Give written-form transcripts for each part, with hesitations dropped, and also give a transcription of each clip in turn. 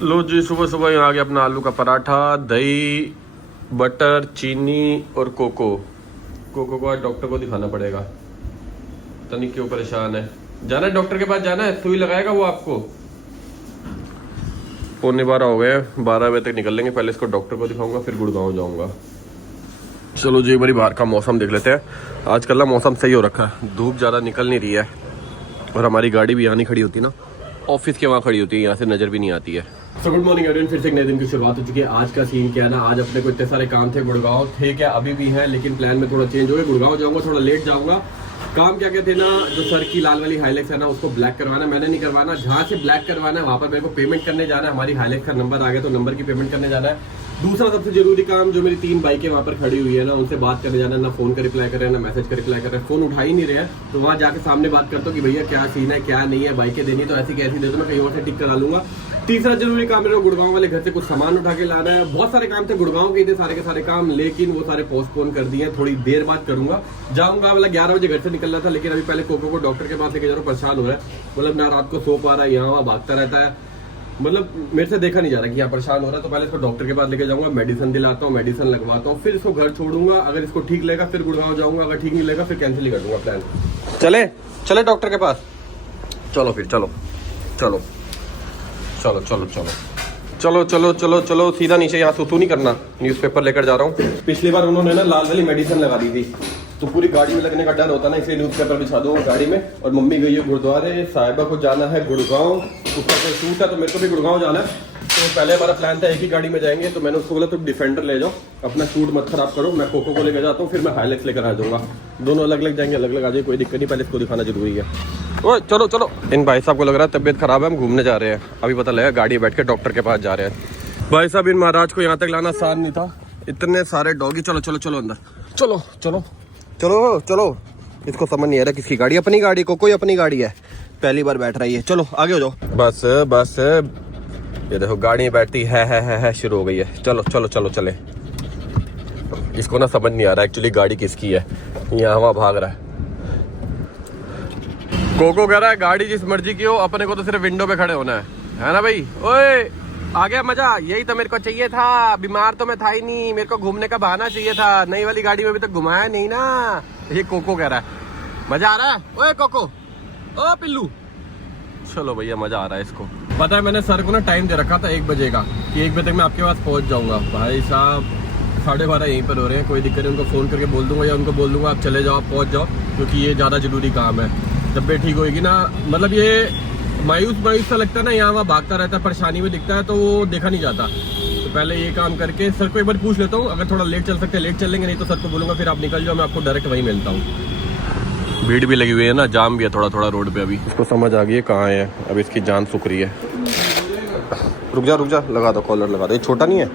लो जी, सुबह सुबह यहाँ आ गया अपना आलू का पराठा, दही, बटर, चीनी और कोको को आज डॉक्टर को दिखाना पड़ेगा। पता नहीं क्यों परेशान है। जाना है डॉक्टर के पास, जाना है, सुई लगाएगा वो आपको। 11:15 हो गए, 12 बजे तक निकल लेंगे। पहले इसको डॉक्टर को दिखाऊंगा, फिर गुड़गांव जाऊंगा। चलो जी, एक बारी बाहर का मौसम देख लेते हैं। आजकल ना मौसम सही हो रखा है, धूप ज़्यादा निकल नहीं रही है और हमारी गाड़ी भी यहाँ नहीं खड़ी होती ना, ऑफिस के वहाँ खड़ी होती है, यहाँ से नज़र भी नहीं आती है। तो गुड मॉर्निंग एवरीवन, फिर से एक नए दिन की शुरुआत हो चुकी है। आज का सीन क्या है ना, आज अपने को इतने सारे काम थे, गुड़गांव थे क्या, अभी भी हैं, लेकिन प्लान में थोड़ा चेंज हो गया। गुड़गांव जाऊंगा, थोड़ा लेट जाऊंगा। काम क्या कहते हैं ना, जो सर की लाल वाली हाइलेक्स है ना, उसको ब्लैक करवाना। मैंने नहीं करवाना, जहाँ से ब्लैक करवाना है वहाँ पर मेरे को पेमेंट करने जाना है। हमारी हाइलेक्स का नंबर आ गया तो नंबर की पेमेंट करने जाना है। दूसरा सबसे जरूरी काम, जो मेरी 3 बाइकें वहाँ पर खड़ी हुई है ना, उनसे बात करने जाना है। ना फोन का रिप्लाई कर रहे हैं, ना मैसेज का रिप्लाई कर रहे हैं, फोन उठा ही नहीं रहे हैं। तो वहाँ जाके सामने बात करता हूँ कि भैया क्या सीन है, क्या नहीं है, बाइकें देनी तो ऐसी कैसी दे दो, मैं कहीं और से टिक करा लूंगा। तीसरा जरूरी काम मेरे को गुड़गांव वाले घर से कुछ सामान उठा के लाना है। बहुत सारे काम थे, गुड़गांव के थे सारे के सारे काम, लेकिन वो सारे पोस्टपोन कर दिए। थोड़ी देर बाद करूंगा, जाऊंगा। मतलब 11 बजे घर से निकलना था, लेकिन अभी पहले कोको को डॉक्टर के पास लेके जा रहा हूँ। परेशान हो रहा है, मतलब ना रात को सो पा रहा है, यहाँ वहाँ भागता रहता है, मतलब मेरे से देखा नहीं जा रहा कि यहाँ परेशान हो रहा है। तो पहले इसको डॉक्टर के पास लेके जाऊंगा, मेडिसिन दिलाता हूँ, मेडिसिन लगवाता हूँ, फिर इसको घर छोड़ूंगा। अगर इसको ठीक लगेगा फिर गुड़गांव जाऊंगा, अगर ठीक नहीं लगेगा फिर कैंसिल ही कर दूंगा प्लान। चले चले डॉक्टर के पास, चलो फिर, चलो चलो चलो चलो चलो चलो चलो चलो चलो सीधा नीचे, यहाँ सुसू नहीं करना। न्यूज़पेपर लेकर जा रहा हूँ। पिछली बार उन्होंने ना लाल वाली मेडिसिन लगा दी थी, तो पूरी गाड़ी में लगने का डर होता ना, इसलिए न्यूज़पेपर बिछा दूंगा गाड़ी में। और मम्मी गई है गुरुद्वारे, साहिबा को जाना है गुड़गांव, उसका कोई शूट है तो मेरे को भी गुड़गांव जाना है। तो पहले हमारा प्लान था एक ही गाड़ी में जाएंगे, तो मैंने उसको बोला तुम डिफेंडर ले जाओ, अपना शूट मत खराब करो, मैं कोको को लेकर जाता हूँ, फिर मैं हाइलेक्स लेकर आ जाऊँगा। दोनों अलग अलग जाएंगे, अलग अलग आ जाए, कोई दिक्कत नहीं, पहले इसको दिखाना जरूरी है। ओए चलो चलो, इन भाई साहब को लग रहा है तबीयत खराब है, हम घूमने जा रहे हैं। अभी पता लगा गाड़ी में बैठ के डॉक्टर के पास जा रहे हैं। भाई साहब, इन महाराज को यहाँ तक लाना आसान नहीं था, इतने सारे डॉगी। चलो चलो चलो अंदर, चलो चलो चलो चलो। इसको समझ नहीं आ रहा किसकी गाड़ी, अपनी गाड़ी को, कोई अपनी गाड़ी है, पहली बार बैठ रही है। चलो आगे हो जाओ, बस बस। ये देखो गाड़ी में बैठती है शुरू हो गई है। चलो चलो चलो चले। इसको ना समझ नहीं आ रहा एक्चुअली गाड़ी किसकी है, यहाँ वहाँ भाग रहा है। कोको कह रहा है गाड़ी जिस मर्जी की हो, अपने को तो सिर्फ विंडो पे खड़े होना है ना भाई। ओए आ गया मजा, यही तो मेरे को चाहिए था। बीमार तो मैं था ही नहीं, मेरे को घूमने का बहाना चाहिए था। नई वाली गाड़ी में अभी तक घुमाया नहीं ना, ये कोको कह रहा है। मजा आ रहा है ओए कोको, ओ पिल्लू। चलो भैया, मजा आ रहा है इसको। पता है मैंने सर को ना टाइम दे रखा था 1 बजे का, कि 1 बजे तक मैं आपके पास पहुंच जाऊंगा। भाई साहब 12:30 यहीं पर हो रहे हैं, कोई दिक्कत नहीं, उनको फ़ोन करके बोल दूंगा, या उनको बोल दूंगा आप चले जाओ, आप पहुँच जाओ, क्योंकि ये ज़्यादा जरूरी काम है। तबीयत ठीक होगी ना, मतलब ये मायूस सा लगता है ना, यहाँ वहाँ भागता रहता है, परेशानी में दिखता है, तो वो देखा नहीं जाता। तो पहले ये काम करके सर को एक बार पूछ लेता हूँ, अगर थोड़ा लेट चल सकते हैं लेट चल लेंगे, नहीं तो सर को बोलूँगा फिर आप निकल जाओ, मैं आपको डायरेक्ट वहीं मिलता हूँ। भीड़ भी लगी हुई है ना, जाम भी है थोड़ा थोड़ा रोड पे। अभी इसको समझ आ गई है कहाँ है, अभी इसकी जान सुख रही है। रुक जा, लगा दो, कॉलर लगा दो, ये छोटा नहीं है,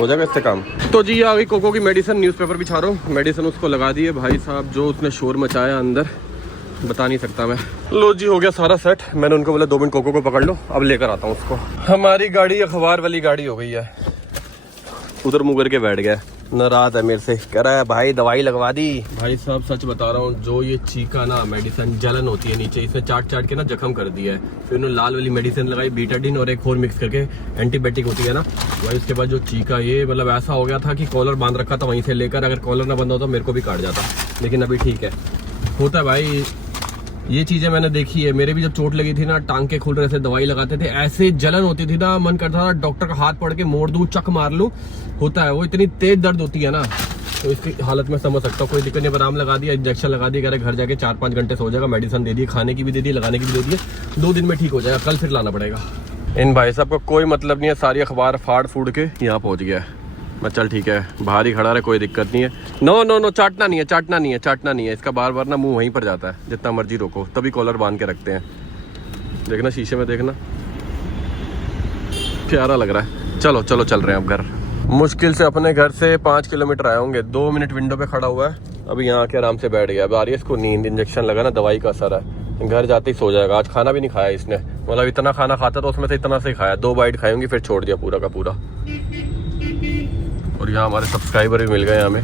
हो जाएगा इससे काम। तो जी आ गई कोको की मेडिसिन, न्यूज़पेपर बिछा रहा हूँ, मेडिसिन उसको लगा दी है। भाई साहब जो उसने शोर मचाया अंदर, बता नहीं सकता मैं। लो जी, हो गया सारा सेट। मैंने उनको बोला 2 मिनट कोको को पकड़ लो, अब लेकर आता हूँ उसको। हमारी गाड़ी अखबार वाली गाड़ी हो गई है। उधर मुंह करके बैठ गया, नाराज है मेरे से, कह रहा है भाई दवाई लगवा दी। भाई साहब सच बता रहा हूँ, जो ये चीका ना मेडिसिन, जलन होती है नीचे, इसने चाट के ना जख्म कर दिया है। फिर उन्होंने लाल वाली मेडिसिन लगाई, बीटाडीन और एक और मिक्स करके, एंटीबायोटिक होती है ना भाई। उसके बाद जो चीका, ये मतलब ऐसा हो गया था कि कॉलर बांध रखा था वहीं से लेकर, अगर कॉलर ना बंद होता मेरे को भी काट जाता, लेकिन अभी ठीक है। होता है भाई, ये चीजें मैंने देखी है। मेरे भी जब चोट लगी थी ना, टांके खुल रहे थे, दवाई लगाते थे, ऐसे जलन होती थी ना, मन करता था डॉक्टर का हाथ पकड़ के मोड़ दूं, चक मार लूं। होता है वो, इतनी तेज दर्द होती है ना, तो इसकी हालत में समझ सकता हूँ। कोई दिक्कत नहीं, आराम लगा दिया, इंजेक्शन लगा दिया, कह रहे घर जाके 4-5 घंटे से हो जाएगा, मेडिसिन दे दी, खाने की भी दे दी, लगाने की भी दे दी, 2 दिन में ठीक हो जाएगा, कल फिर लाना पड़ेगा। इन भाई साहब को कोई मतलब नहीं है, सारी अखबार फाड़ फूड़ के यहाँ पहुँच गया है। मैं चल ठीक है, बाहर ही खड़ा रहे, कोई दिक्कत नहीं है। नो चाटना नहीं है। इसका बार बार ना मुंह वहीं पर जाता है, जितना मर्जी रोको, तभी कॉलर बांध के रखते हैं। देखना शीशे में, देखना प्यारा लग रहा है। चलो चलो चल रहे हैं अब घर। मुश्किल से अपने घर से 5 किलोमीटर आए होंगे। 2 मिनट विंडो पे खड़ा हुआ है, अभी यहाँ के आराम से बैठ गया। अब आ रही है इसको नींद, इंजेक्शन लगा ना, दवाई का असर है, घर जाते ही सो जाएगा। आज खाना भी नहीं खाया इसने, मतलब इतना खाना खाता तो उसमें से इतना से ही खाया, 2 बाइट खाई होंगी, फिर छोड़ दिया पूरा का पूरा। और यहाँ हमारे सब्सक्राइबर भी मिल गए हमें।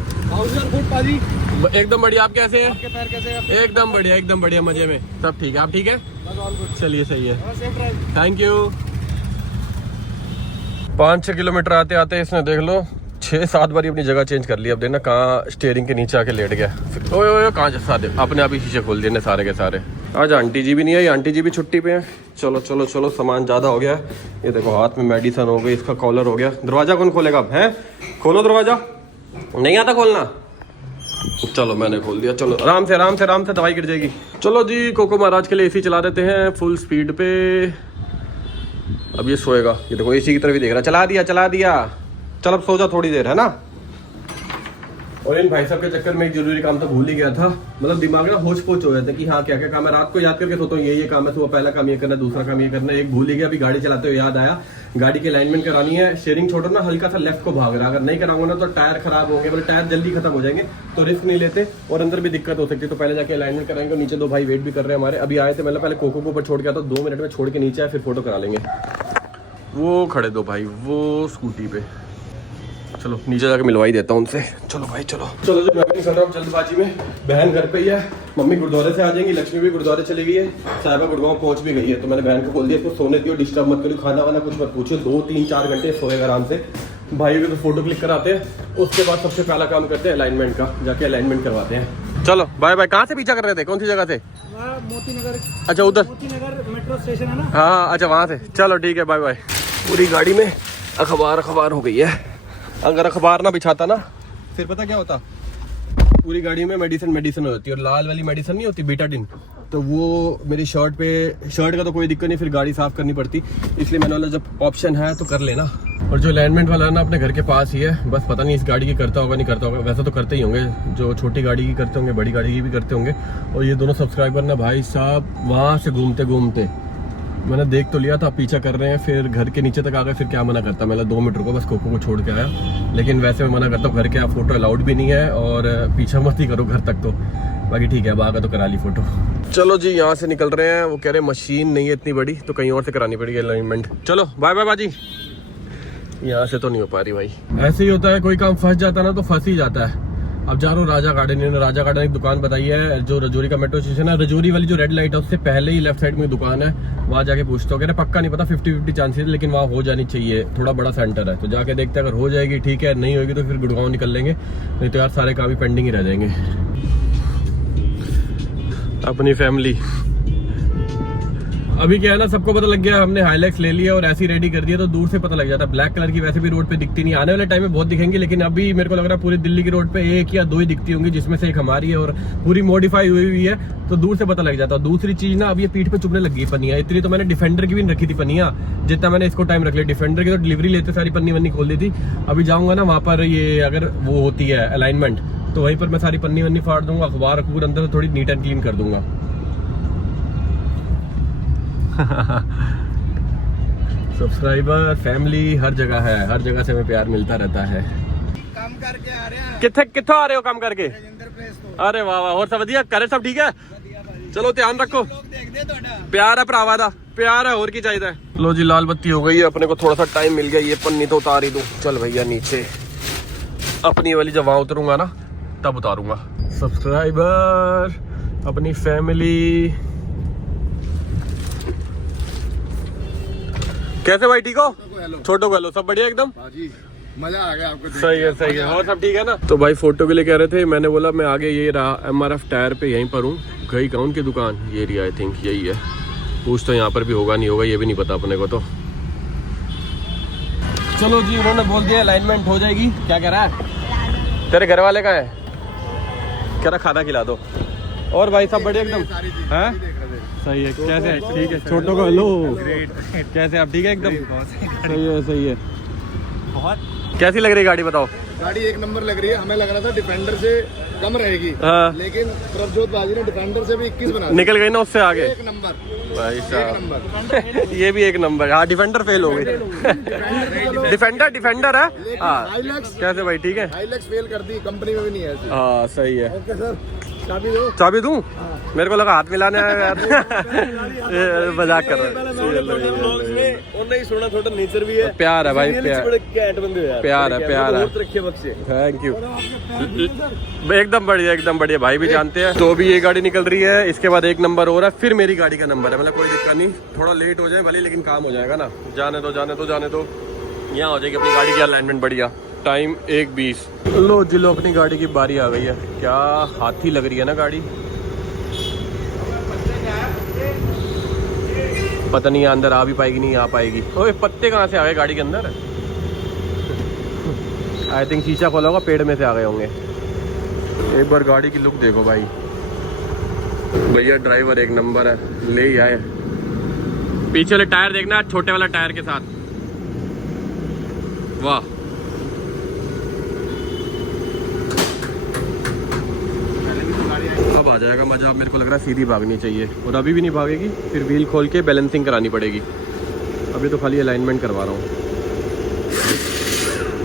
एकदम बढ़िया, आप कैसे हैं? आपके पैर कैसे हैं? एकदम बढ़िया मजे में, सब ठीक है। आप ठीक है? चलिए सही है, थैंक यू। 5-6 किलोमीटर आते आते इसने देख लो 6-7 बार अपनी जगह चेंज कर ली। अब देखना कहाँ स्टीयरिंग के नीचे आके लेट गया। ओए ओए कहाँ जैसा दे अपने आप ही शीशे खोल दिए सारे के सारे। आज आंटी जी भी नहीं आई, आंटी जी भी छुट्टी पे हैं। चलो चलो चलो सामान ज़्यादा हो गया है। ये देखो हाथ में मेडिसन हो गई, इसका कॉलर हो गया। दरवाज़ा कौन खोलेगा अब? है खोलो दरवाज़ा, नहीं आता खोलना। चलो मैंने खोल दिया। चलो आराम से आराम से आराम से, दवाई गिर जाएगी। चलो जी कोको महाराज के लिए एसी चला देते हैं फुल स्पीड पे। अब ये सोएगा, ये देखो एसी की तरफ ही देख रहा। चला दिया चला दिया, चल अब सो जा थोड़ी देर, है ना। और इन भाई साहब के चक्कर में एक जरूरी काम तो भूल ही गया था। मतलब दिमाग ना होच पोच हो जाता है कि हाँ क्या क्या काम है। रात को याद करके सोता हूँ ये काम है, सुबह पहला काम ये करना, दूसरा काम ये करना। एक भूल ही गया, अभी गाड़ी चलाते हुए याद आया गाड़ी की अलाइनमेंट करानी है। शेयरिंग छोड़ो ना, हल्का सा लेफ्ट को भाग रहा है। अगर नहीं कराऊंगा ना तो टायर खराब होंगे, मतलब टायर जल्दी खत्म हो जाएंगे, तो रिस्क नहीं लेते और अंदर भी दिक्कत हो सकती है। तो पहले जाके अलाइनमेंट कराएंगे। नीचे 2 भाई वेट भी कर रहे हैं हमारे। अभी आए थे, मतलब पहले कोको को ऊपर छोड़ के आता, 2 मिनट में छोड़ के नीचे आए, फिर फोटो करा लेंगे। वो खड़े 2 भाई वो स्कूटी पे, चलो नीचे जाके मिलवाई देता हूँ उनसे। चलो भाई चलो चलो। जो मैं भी कर रहा हूँ जल्दबाजी में, बहन घर पे ही है, मम्मी गुरुद्वारे से आ जाएंगी, लक्ष्मी भी गुरुद्वारे चली गई है, साहिबा गुड़गांव पहुंच भी गई है। तो मैंने बहन को बोल दिया इसको सोने दियो, डिस्टर्ब मत करो, खाना वाना कुछ मत पूछो, 2-3-4 घंटे सोएगा आराम से। भाई भी तो फोटो क्लिक कराते हैं, उसके बाद सबसे पहला काम करते हैं अलाइनमेंट का, जाके अलाइनमेंट करवाते हैं। चलो बाय बाय। कहाँ से पीछा कर रहे थे, कौन सी जगह से? मोती नगर। अच्छा उधर मोती नगर मेट्रो स्टेशन है ना। हाँ अच्छा वहाँ से। चलो ठीक है बाय बाय। पूरी गाड़ी में अखबार हो गई है। अगर अखबार ना बिछाता ना फिर पता क्या होता, पूरी गाड़ी में मेडिसिन होती है। और लाल वाली मेडिसिन नहीं होती बीटाडिन, तो वो मेरी शर्ट का तो कोई दिक्कत नहीं, फिर गाड़ी साफ करनी पड़ती। इसलिए मैंने बोला जब ऑप्शन है तो कर लेना। और जो अलाइनमेंट वाला है ना अपने घर के पास ही है, बस पता नहीं इस गाड़ी की करता होगा नहीं करता होगा, वैसे तो करते ही होंगे। जो छोटी गाड़ी की करते होंगे, बड़ी गाड़ी की भी करते होंगे। और ये दोनों सब्सक्राइबर ना भाई साहब वहाँ से घूमते घूमते मैंने देख तो लिया था, पीछा कर रहे हैं, फिर घर के नीचे तक आ गए। फिर क्या मना करता, मैं 2 मीटर को बस कोको को छोड़ के आया। लेकिन वैसे मैं मना करता हूँ, घर के आप फोटो अलाउड भी नहीं है और पीछा मत ही करो घर तक। तो बाकी ठीक है, अब आगे तो करा ली फोटो। चलो जी यहाँ से निकल रहे हैं। वो कह रहे हैं मशीन नहीं है इतनी बड़ी, तो कहीं और से करानी पड़ेगी अलाइनमेंट। चलो बाय बाय बाजी। यहाँ से तो नहीं हो पा रही भाई, ऐसे ही होता है, कोई काम फंस जाता है ना तो फंस ही जाता है। अब जा रहा हूँ राजा गार्डन। राजा गार्डन एक दुकान बताई है जो रजौरी का मेट्रो स्टेशन है, रजौरी वाली जो रेड लाइट है उससे पहले ही लेफ्ट साइड में दुकान है। वहाँ जाके पूछता हूँ, कह रहे पक्का नहीं पता, 50-50 चांसेस, लेकिन वहाँ हो जानी चाहिए, थोड़ा बड़ा सेंटर है। तो जाके देखते हैं, अगर हो जाएगी ठीक है, नहीं होगी तो फिर गुड़गांव निकल लेंगे, नहीं तो यार सारे काम ही पेंडिंग ही रह जाएंगे। अपनी फैमिली अभी क्या है ना, सबको पता लग गया हमने हाइलैक्स ले लिया और ऐसी रेडी कर दिया, तो दूर से पता लग जाता है। ब्लैक कलर की वैसे भी रोड पे दिखती नहीं, आने वाले टाइम में बहुत दिखेंगी, लेकिन अभी मेरे को लग रहा है पूरी दिल्ली की रोड पे 1 या 2 ही दिखती होंगी, जिसमें से एक हमारी है और पूरी मॉडिफाई हुई है, तो दूर से पता लग जाता है। दूसरी चीज ना, अब ये पीठ पे चुभने लगी है पन्नियां इतनी, तो मैंने डिफेंडर की भी नहीं रखी थी पन्नियां, जितना मैंने इसको टाइम रख लिया। डिफेंडर की तो डिलीवरी लेते सारी पन्नी वन्नी खोल दी थी। अभी जाऊंगा ना वहां पर, ये अगर वो होती है अलाइनमेंट, तो वहीं पर मैं सारी पन्नी वन्नी फाड़ दूंगा, अखबार अंदर से थोड़ी नीट एंड क्लीन कर दूंगा। सब्सक्राइबर फैमिली हर जगह है, हर जगह से हमें प्यार मिलता रहता है। काम करके आ रहे हैं। कितों आ रहे हो काम करके? अरे वाह वाह, और सब वधिया, करे सब ठीक है? चलो ध्यान रखो, प्यार है भरावा दा, प्यार है, और की चाहिए। लो जी लाल बत्ती हो गई है, अपने को थोड़ा सा टाइम मिल गया, ये पन्नी तो उतार ही दूं। चल भैया नीचे, अपनी वाली जब वहां उतरूंगा ना तब उतारूंगा। सब्सक्राइबर अपनी फैमिली, कैसे भाई ठीक हो? छोटो हेलो, सब बढ़िया एकदम? हाँ जी, मजा आ गया आपको। सही है सही है, और सब ठीक है ना? तो भाई फोटो के लिए कह रहे थे, मैंने बोला मैं आगे ये रहा MRF टायर पे यहीं पर हूँ। गई कौन की दुकान, ये रही, आई थिंक यही है। पूछ तो यहाँ पर भी होगा नहीं होगा ये भी नहीं पता अपने को। तो चलो जी, उन्होंने बोल दिया अलाइनमेंट हो जाएगी। क्या कह रहा है तेरे घर वाले का है? कह रहा खाना खिला दो। और भाई सब बढ़िया एकदम है? सही है, कैसे है? ठीक है, छोटो को हेलो, कैसे आप? ठीक है एकदम, सही है। बहुत कैसी लग रही गाड़ी बताओ? गाड़ी एक नंबर लग रही है। हमें लग रहा था डिफेंडर से कम रहेगी, लेकिन प्रभजोत बाजी ने डिफेंडर से भी 21 बना निकल गई ना उससे आगे। एक नंबर भाई साहब ये भी एक नंबर। हाँ डिफेंडर फेल हो गई। डिफेंडर है। कैसे भाई ठीक है? हाइलैक्स फेल कर दी, कंपनी में भी नहीं है। हाँ सही है। ओके सर, चाबी दो। चाबी दूं? मेरे को लगा हाथ मिलाने आया यार। मजाक कर रहे हैं। थोड़ा नेचर भी है, प्यार है भाई, प्यार है। थैंक यू, एकदम बढ़िया भाई भी जानते हैं। तो अभी ये गाड़ी निकल रही है, इसके बाद एक नंबर हो रहा है, फिर मेरी गाड़ी का नंबर है। मतलब कोई दिक्कत नहीं, थोड़ा लेट हो जाए भले, लेकिन काम हो जाएगा ना। जाने दो यहाँ हो जाएगी अपनी गाड़ी की अलाइनमेंट बढ़िया। टाइम 1:20। लो जी लो, अपनी गाड़ी की बारी आ गई है। क्या हाथी लग रही है ना गाड़ी, पता नहीं अंदर आ भी पाएगी नहीं आ पाएगी। ओए पत्ते कहाँ से आ गए गाड़ी के अंदर? आई थिंक शीशा खोला होगा, पेड़ में से आ गए होंगे। एक बार गाड़ी की लुक देखो भाई, भैया ड्राइवर एक नंबर है, ले ही आए। पीछे वाले टायर देखना, छोटे वाला टायर के साथ, वाह। अब आ जाएगा मजा। अब मेरे को लग रहा है सीधी भागनी चाहिए, और अभी भी नहीं भागेगी, फिर व्हील खोल के बैलेंसिंग करानी पड़ेगी। अभी तो खाली अलाइनमेंट करवा रहा हूँ।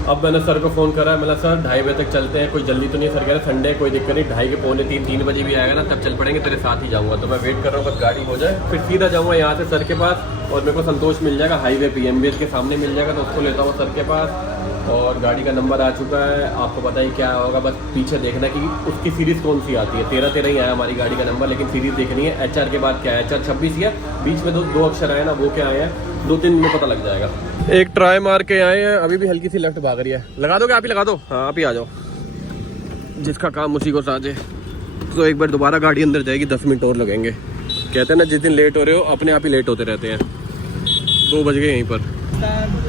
अब मैंने सर को फ़ोन करा है, मतलब सर 2:30 बजे तक चलते हैं, कोई जल्दी तो नहीं। सर कह रहे संडे कोई दिक्कत नहीं, 2:30 के 2:45 3 बजे भी आएगा ना तब चल पड़ेंगे, तेरे साथ ही जाऊँगा। तो मैं वेट कर रहा हूँ बस गाड़ी हो जाए, फिर सीधा जाऊँगा यहाँ से सर के पास। और मेरे को संतोष मिल जाएगा हाईवे पे, MBS के सामने मिल जाएगा, तो उसको लेता हूँ सर के पास। और गाड़ी का नंबर आ चुका है, आपको पता ही क्या होगा, बस पीछे देखना कि उसकी सीरीज़ कौन सी आती है। 13 ही आया हमारी गाड़ी का नंबर, लेकिन सीरीज़ देखनी है। HR के बाद क्या है, HR 26 है, बीच में दो अक्षर आए ना, वो क्या आए हैं, 2-3 में पता लग जाएगा। एक ट्राई मार के आए हैं, अभी भी हल्की सी लेफ्ट भाग रही है। लगा दोगे आप ही? लगा दो, हाँ आप ही आ जाओ, जिसका काम उसी को साझे। तो एक बार दोबारा गाड़ी अंदर जाएगी, 10 मिनट और लगेंगे। कहते हैं ना जिस दिन लेट हो रहे हो अपने आप ही लेट होते रहते हैं। 2 बज गए यहीं पर।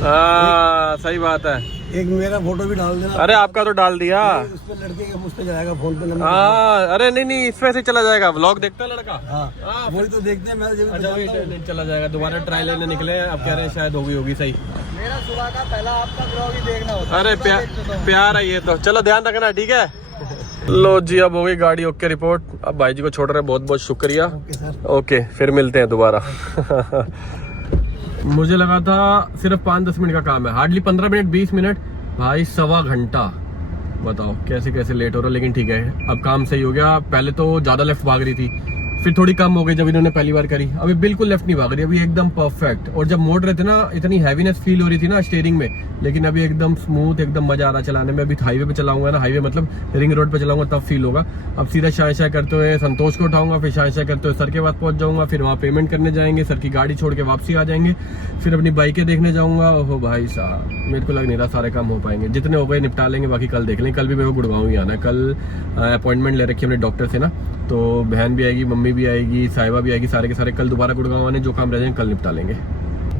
हाँ सही बात है। एक मेरा फोटो भी डाल देना। अरे आपका तो डाल दिया, उस पे लड़के के मुझ पे जाएगा फोन पे नंबर। हाँ अरे नहीं इस वजह से चला जाएगा। व्लॉग देखता है लड़का? हाँ वही तो देखते हैं। मैं अच्छा चला जाएगा, दोबारा ट्राई लेने निकले। अब कह रहे हैं शायद होगी सही। मेरा सुबह का पहला आपका ब्लॉग ही देखना होता है। अरे प्यार है ये तो, चलो ध्यान रखना, ठीक है। लो जी अब हो गई गाड़ी ओके रिपोर्ट। अब भाई जी को छोड़ रहे हैं, बहुत बहुत शुक्रिया। ओके फिर मिलते हैं दोबारा। मुझे लगा था सिर्फ 5-10 मिनट का काम है, हार्डली 15 मिनट 20 मिनट, भाई 1.25 घंटा। बताओ कैसे कैसे लेट हो रहा है, लेकिन ठीक है अब काम सही हो गया। पहले तो ज़्यादा लेफ्ट भाग रही थी, फिर थोड़ी कम हो गई जब इन्होंने पहली बार करी। अभी बिल्कुल लेफ्ट नहीं भाग रही, अभी एकदम परफेक्ट। और जब मोड़ रहे थे ना इतनी हैवीनेस फील हो रही थी ना स्टीयरिंग में, लेकिन अभी एकदम स्मूथ, एकदम मजा आ रहा चलाने में। अभी हाईवे पे चलाऊंगा ना, हाईवे मतलब रिंग रोड पे चलाऊंगा तब फील होगा। अब सीधा शाय करते हुए संतोष को उठाऊंगा, फिर शाय करते हुए सर के पास पहुंच जाऊंगा, फिर वहाँ पेमेंट करने जाएंगे, सर की गाड़ी छोड़ के वापसी आ जाएंगे, फिर अपनी बाइकें देखने जाऊंगा। ओहो भाई साहब मेरे को लग नहीं रहा सारे काम हो पाएंगे। जितने हो गए निपटा लेंगे, बाकी कल देख लेंगे। कल भी मेरे को गुड़गांव ही आना है, कल अपॉइंटमेंट ले रखी है अपने डॉक्टर से ना, तो बहन भी आएगी, मम्मी भी आएगी, साहिबा भी आएगी, सारे के सारे कल दोबारा गुड़गांव आने। जो काम रह जाएंगे कल निपटा लेंगे।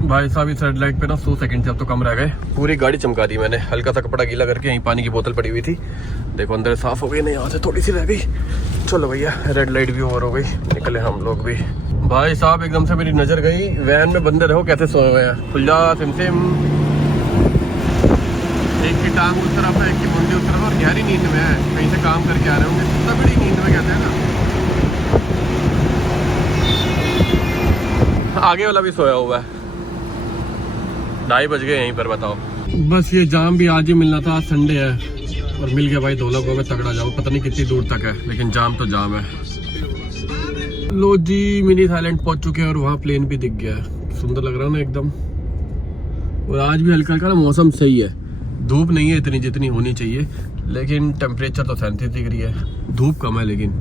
भाई साहब इस रेड लाइट पे ना 100 सेकंड से अब तो कम रह गए। पूरी गाड़ी चमका दी मैंने, हल्का सा कपड़ा गीला करके। यहीं पानी की बोतल पड़ी हुई थी, देखो अंदर साफ हो गई, नहीं यहाँ से थोड़ी सी रह गई। चलो भैया रेड लाइट भी ओवर हो गई, निकले हम लोग भी। भाई साहब एकदम से मेरी नजर गई, वैन में बंदे रहो कैसे सोए हुए हैं, खुल्ला सिमसिम, एक की टांग उस तरफ है, एक की मुंडी उस तरफ, और गहरी नींद में है, कहीं से काम करके आ रहे होंगे, इतना बड़ी नींद में कहते हैं ना। आगे वाला भी सोया हुआ है, 2:30 बज गए यहीं पर। बताओ बस ये जाम भी आज ही मिलना था, आज संडे है, और मिल गया भाई। धोलाकुआं में तगड़ा जाम, पता नहीं कितनी दूर तक है, लेकिन जाम तो जाम है। लो जी मिनी थाईलैंड पहुंच चुके हैं, और वहाँ प्लेन भी दिख गया है, सुंदर लग रहा है ना एकदम। और आज भी हल्का हल्का ना मौसम सही है, धूप नहीं है इतनी जितनी होनी चाहिए, लेकिन टेम्परेचर तो 37 डिग्री है, धूप कम है। लेकिन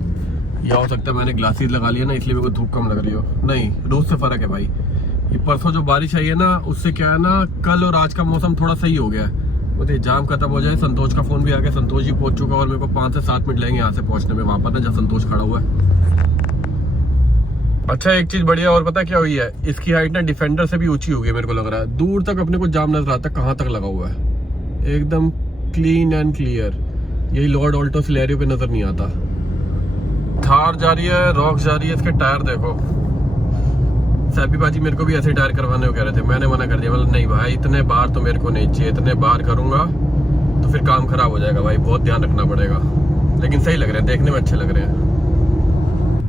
यह हो सकता है मैंने ग्लासेस लगा लिया ना, इसलिए मेरे को धूप कम लग रही हो। नहीं रोज से फर्क है भाई। ये परसों जो बारिश आई है ना, उससे क्या है ना, कल और आज का मौसम थोड़ा सही हो गया है। मुझे जाम खत्म हो जाए। संतोष का फोन भी आ गया, संतोष जी पहुंच चुका, और मेरे को 5 से 7 मिनट लगेंगे यहाँ से पहुंचने में, वहां पर ना जहाँ संतोष खड़ा हुआ है। अच्छा एक चीज बढ़िया और पता क्या हुई है, इसकी हाइट ना डिफेंडर से भी ऊंची हो गई मेरे को लग रहा है। दूर तक अपने को जाम नजर आता है, कहाँ तक लगा हुआ है, एकदम क्लीन एंड क्लियर। यही लॉर्ड ऑल्टो सिलेरियो पे नजर नहीं आता। थार जा रही है, रॉक जा रही है, इसके टायर देखो। सैबी बाजी मेरे को भी ऐसे टायर करवाने को कह रहे थे, मैंने मना कर दिया, मतलब नहीं भाई इतने बार तो मेरे को नहीं चाहिए, इतने बार करूंगा तो फिर काम खराब हो जाएगा भाई, बहुत ध्यान रखना पड़ेगा। लेकिन सही लग रहे हैं, देखने में अच्छे लग रहे हैं।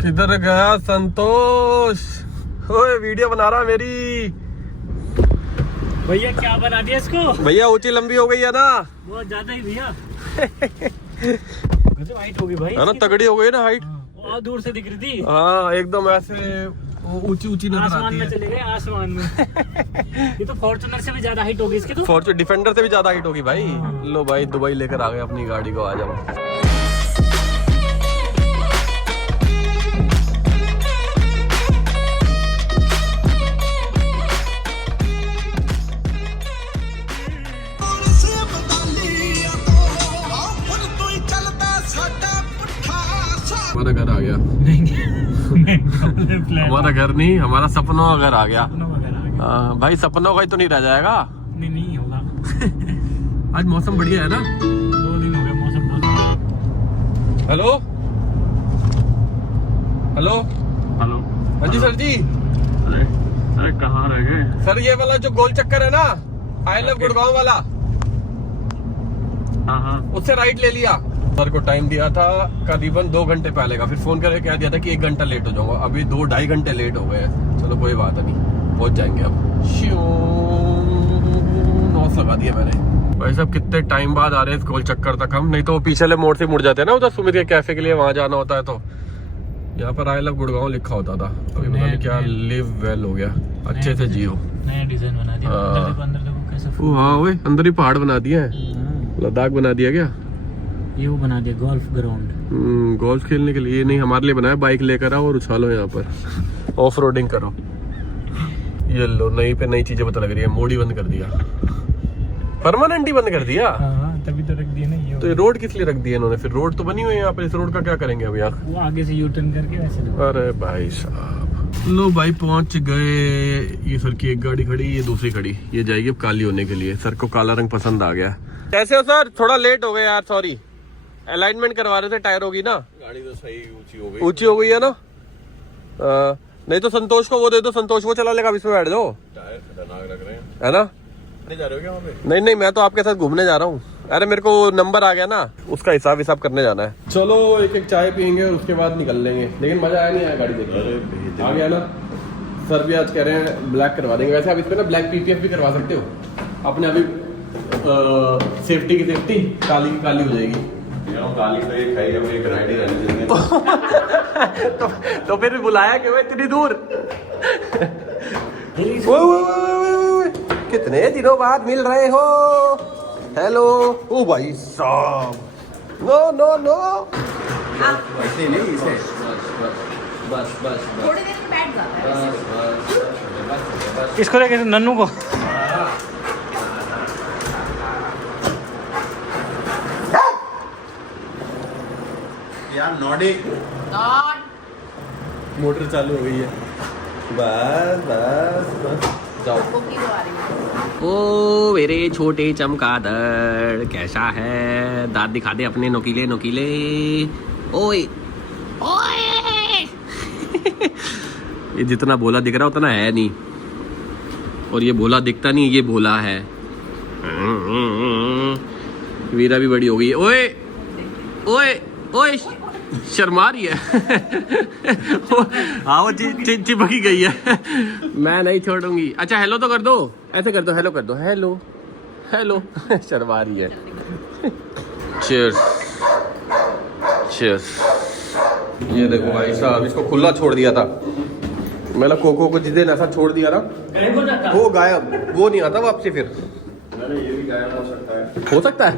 किधर गया संतोष? ओए वीडियो बना रहा मेरी। भैया क्या बना दिया इसको? भैया ऊंची लंबी हो गई है ना, बहुत ज्यादा ही भैया। गजब हाइट होगी भाई, है ना, तगड़ी हो गई ना हाइट। और दूर से दिख रही थी। हाँ एकदम ऐसे ऊंची ऊंची नजर आती है। आसमान में चले गए, आसमान में। ये तो फॉर्च्यूनर से भी ज्यादा हाइट होगी इसकी, तो फॉर्च्यूनर डिफेंडर से भी ज्यादा हाइट होगी भाई। लो भाई दुबई लेकर आ गए अपनी गाड़ी को, आ जाओ। हमारा घर आ गया। फ्लैट हमारा घर नहीं, हमारा सपनों का घर आ गया। वगैरह आ गया। हाँ भाई, सपनों का ही तो नहीं रह जाएगा। नहीं होगा। आज मौसम बढ़िया है ना। 2 दिन हो गए मौसम बहुत। Hello hello hello. हाँ जी सर जी। अरे कहाँ रह गए? सर ये वाला जो गोल चक्कर है ना, आई लव गुड़गांव वाला, हाँ उससे राइट ले लिया। सर को टाइम दिया था करीबन 2 घंटे पहले का, फिर फोन करके कह दिया था कि 1 घंटा लेट हो जाऊंगा। अभी 2-2.5 घंटे लेट हो गए हैं। चलो कोई बात नहीं, पहुंच जाएंगे अब। नॉस लगा दिया मैंने। भाई साहब कितने टाइम बाद आ रहे हैं इस गोल चक्कर तक हम, नहीं तो वो पीछे वाले मोड़ से मुड़ जाते हैं ना, उधर सुमित के कैफे के लिए वहां जाना होता है। तो यहाँ पर आई लव गुड़गांव लिखा होता था, अभी पता नहीं क्या लिव वेल हो गया। अच्छे से जियो। नया डिजाइन बना दिया। अंदर देखो कैसे हाँ वही अंदर ही पहाड़ बना दिए हैं। लद्दाख बना दिया क्या? ये वो बना दिया गोल्फ ग्राउंड। गोल्फ खेलने के लिए नहीं, हमारे लिए बनाया। बाइक लेकर आओ और उछालो यहाँ पर, ऑफ रोडिंग करो। ये लो, नई पे नई चीजें पता लग रही है। मोड़ी बंद कर दिया, परमानेंट ही बंद कर दिया। तभी तो रख दिया ना ये। तो ये रोड किस लिए रख दिया इन्होंने? फिर रोड तो बनी हुई है यहाँ पर, इस रोड का क्या करेंगे अब यार? वो आगे से यू टर्न करके वैसे। अरे भाई साहब, लो भाई पहुंच गए। ये सर की एक गाड़ी खड़ी, ये दूसरी खड़ी। ये जाएगी अब काली होने के लिए। सर को काला रंग पसंद आ गया। कैसे हो सर? थोड़ा लेट हो गए यार, सॉरी। अलाइनमेंट करवा रहे थे, टायर होगी ना। गाड़ी तो सही ऊंची हो गई है ना। नहीं तो संतोष को वो दे दो, संतोष वो चला लेगा, अब इसमें बैठ जाओ। टायर खतरनाक लग रहे हैं, है ना? जा रहे हो क्या वहाँ पे? नहीं, मैं तो आपके साथ घूमने जा रहा हूँ। अरे मेरे को नंबर आ गया ना, उसका हिसाब करने जाना है। चलो एक चाय पियेंगे और उसके बाद निकल लेंगे। लेकिन मजा आया नहीं आया गाड़ी देख? आ गया ना। सर भी आज कह रहे हैं ब्लैक करवा देंगे। वैसे आप इस पे ना ब्लैक पीपीएफ भी करवा सकते हो आपने। अभी सेफ्टी की सेफ्टी, काली की काली हो जाएगी। काली तो एक है, अब एक राइड ही रहने देंगे। तो फिर बुलाया क्यों इतनी दूर? कितने दिनों बाद मिल रहे हो। हेलो। ओ भाई साहब, नो ऐसे नहीं, इसे बस थोड़ी देर में बैठ जाता है। इसको लेके नन्नू को। यार नॉडी मोटर चालू हो गई है। बस जाओ। ओ मेरे छोटे चमगादड़, कैसा है? दांत दिखा दे अपने नोकीले नोकीले। ओए ओए। ये जितना बोला दिख रहा उतना है नहीं, और ये बोला दिखता नहीं, ये बोला है। वीरा भी बड़ी हो गई है। ओए ओए ओए, शर्मा रही है। हाँ वो चिपकी गई है। मैं नहीं छोड़ूंगी। अच्छा हेलो तो कर दो, ऐसे कर दो, हेलो कर दो, हेलो हेलो। शर्मा रही है। Cheers cheers. ये देखो भाई साहब, इसको खुला छोड़ दिया था मैंने। कोको को जिस दिन ऐसा छोड़ दिया ना, वो गायब, वो नहीं आता वापसी। फिर ये भी गायब हो सकता है।